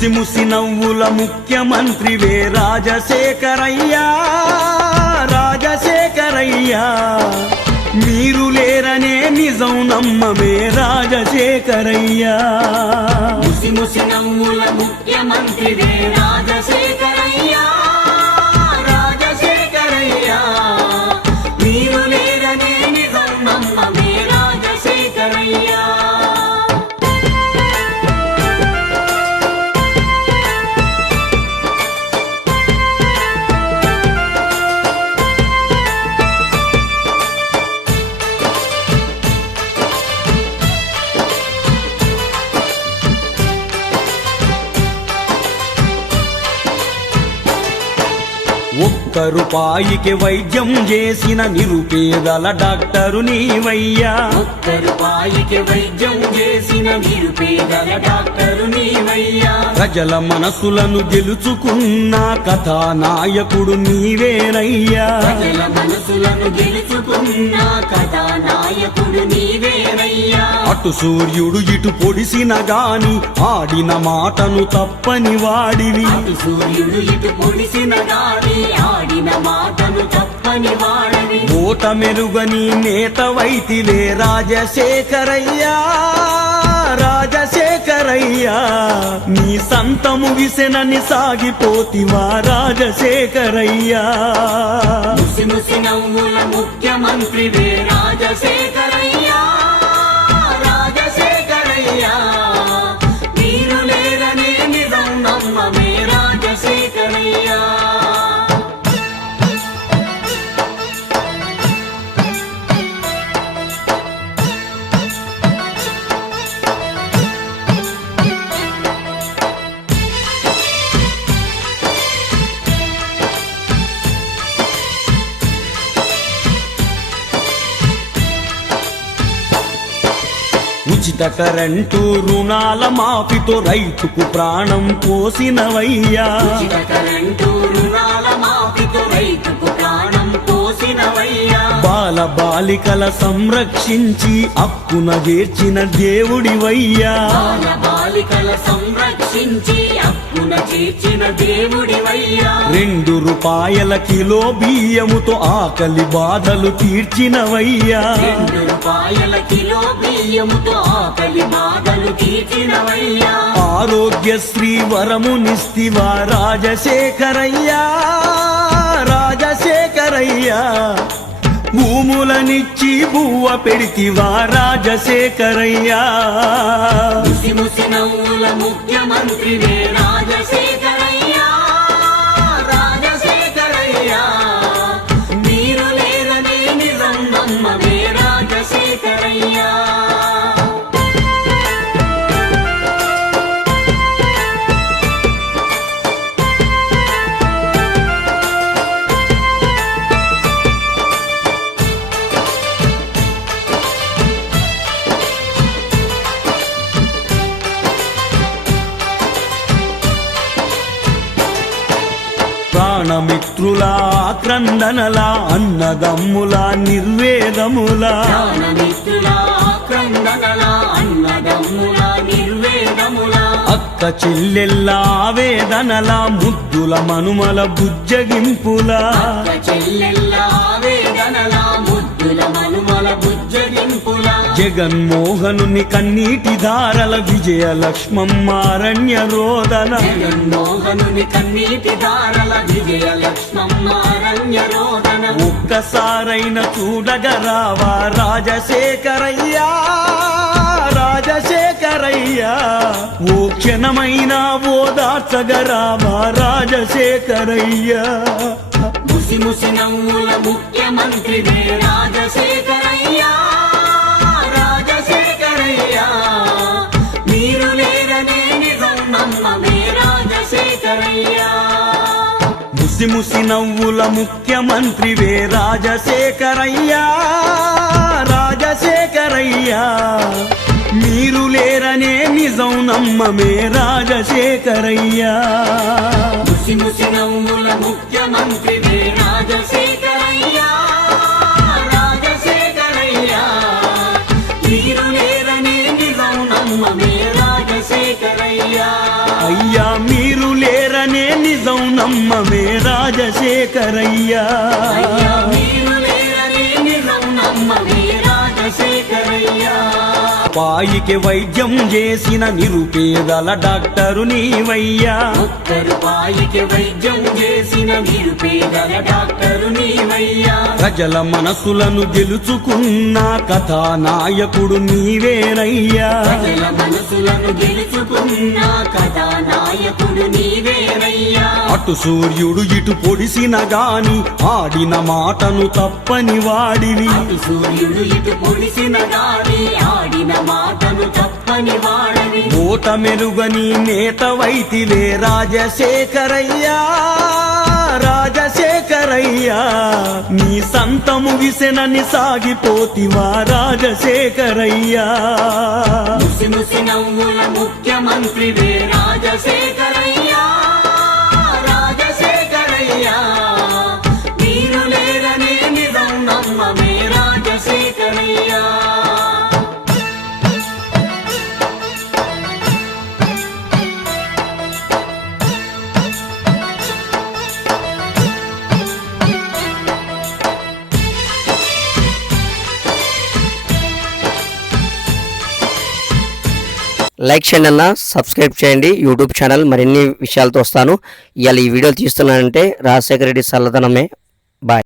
ముసి ముసి నవ్వుల ముఖ్యమంత్రివే రాజశేఖరయ్యా, రాజశేఖరయ్యా. మీరు లేరనే నిజం నమ్మమే రాజశేఖరయ్యా. ముసి ముసి నవ్వుల ముఖ్యమంత్రివే రాజశేఖరయ్యా, రాజశేఖరయ్యా. మీరు లేరనే నిజం నమ్మమే రాజశేఖరయ్యా. ఒక్క రూపాయికి వైద్యం చేసిన నిరుపేదల డాక్టరు నీవయ్యా. ఒక్క రూపాయికి వైద్యం చేసిన నిరుపేదల డాక్టరు నీవయ్యా. ప్రజల మనసులను గెలుచుకున్న కథానాయకుడు నీవేనయ్యా. ప్రజల మనసులను గెలుచుకున్న కథానాయకుడు నీవేనయ్యా. అటు సూర్యుడు ఇటు పొడిసిన గాని ఆడిన మాటను తప్పని వాడివి. అటు సూర్యుడు ఇటు పొడిసిన గాని ఆడిన మాటను తప్పని వాడవి. ఓట మెరుగని నేతవైతివే రాజశేఖరయ్యా, రాజశేఖరయ్యా. నీ సంతము విసెనని సాగిపోతివా రాజశేఖరయ్యా. ముసి ముసి నవ్వుల ముఖ్యమంత్రివే రాజశేఖరయ్యా, రాజశేఖరయ్యా. మీరు లేరనే నిజం నమ్మమే రాజశేఖరయ్యా. ఉచిత కరెంటు రుణాల మాఫీతో రైతుకు ప్రాణం పోసినవయ్యా. ఉచిత కరెంటు రుణాల మాఫీతో రైతుకు ప్రాణం పోసినవయ్యా. బాల బాలికల సంరక్షించి హక్కున చేర్చిన దేవుడివయ్యా. బాల బాలికల సంరక్షించి హక్కున చేర్చిన దేవుడివయ్యా. 2 రూపాయల కిలో బియ్యముతో ఆకలి బాధలు తీర్చినవయ్యా. 2 రూపాయల కిలో బియ్యముతో ఆకలి బాధలు తీర్చినవయ్యా. ఆరోగ్యశ్రీ వరమునిస్తివా రాజశేఖరయ్యా, రాజశేఖరయ్యా. భూములనిచ్చి బువ్వ పెడితివా రాజశేఖరయ్యా. ముసి ముసి నవ్వుల ముఖ్యమంత్రివే రాజశేఖరయ్యా, రాజశేఖరయ్యా. మీరు లేరనే నిజం నమ్మమే రాజశేఖరయ్యా. ప్రాణమిత్రుల క్రందనల అన్నదమ్ముల నిర్వేదముల. ప్రాణమిత్రుల క్రందనల అన్నదమ్ముల నిర్వేదముల. అక్క చెల్లెల్ల ఆవేదనల ముద్దుల మనుమల బుజ్జగింపుల. అక్క చెల్లెల్ల ఆవేదనల ముద్దుల మనుమల బుజ్జగింపుల. జగన్మోహనుని కన్నీటి ధారల విజయలక్ష్మమ్మ అరణ్య రోదన. జగన్మోహనుని కన్నీటి ధారల విజయలక్ష్మమ్మ అరణ్య రోదన. ఒక్కసారైన చూడగరావా రాజశేఖరయ్యా, రాజశేఖరయ్యా. ఓ క్షణమైన ఓదార్చగరావా రాజశేఖరయ్యా. ముసి ముసి నవ్వుల ముఖ్యమంత్రివే రాజశేఖరయ్యా, రాజశేఖరయ్యా. మీరు లేరనే నిజం నమ్మమే రాజశేఖరయ్యా. ముసి ముసి నవ్వుల ముఖ్యమంత్రివే రాజశేఖరయ్యా, రాజశేఖరయ్యా. మీరు లేరనే నిజం నమ్మమే రాజశేఖరయ్యా. ముసి ముసి నవ్వుల ముఖ్యమంత్రివే రాజశేఖరయ్యా, రాజశేఖరయ్యా. మీరు లేరనే నిజం నమ్మమే రాజశేఖరయ్యా. అయ్యా రాజశేఖరయ్యా. అయ్యా మీరు లేరని నిజం నమ్మవే రాజశేఖరయ్యా. పాయికి వైద్యం చేసిన నిరుపేదల డాక్టరు నీవయ్యా. ఒక్క రూపాయికి వైద్యం చేసిన నిరుపేదల డాక్టరు నీవయ్యా. ప్రజల మనసులను గెలుచుకున్న కథానాయకుడు నీవేనయ్యా. ప్రజల మనసులను గెలుచుకున్న కథానాయకుడు నీవేనయ్యా. అటు సూర్యుడు ఇటు పొడిసిన గాని ఆడిన మాటను తప్పని వాడివి. అటు సూర్యుడు ఇటు పొడిసిన గాని ఆడిన మాటను తప్పని వాడని. ఓట మెరుగని నేత వైతివే రాజశేఖరయ్యా. రాజశేఖరయ్యా నీ సంతము విసెనని సాగిపోతివా రాజశేఖరయ్యా. ముసి ముసి నవ్వుల ముఖ్యమంత్రివే రాజశేఖరయ్యా. రాజశేఖరయ్యా మీరు లేరనే నిజం నమ్మమే రాజశేఖరయ్యా. లైక్ చేయండి అన్న, సబ్స్క్రైబ్ చేయండి యూట్యూబ్ ఛానల్. మరిన్ని విషయాలతో వస్తాను. ఇవాళ ఈ వీడియో తీస్తున్నానంటే రాజశేఖర రెడ్డి చల్లదనమే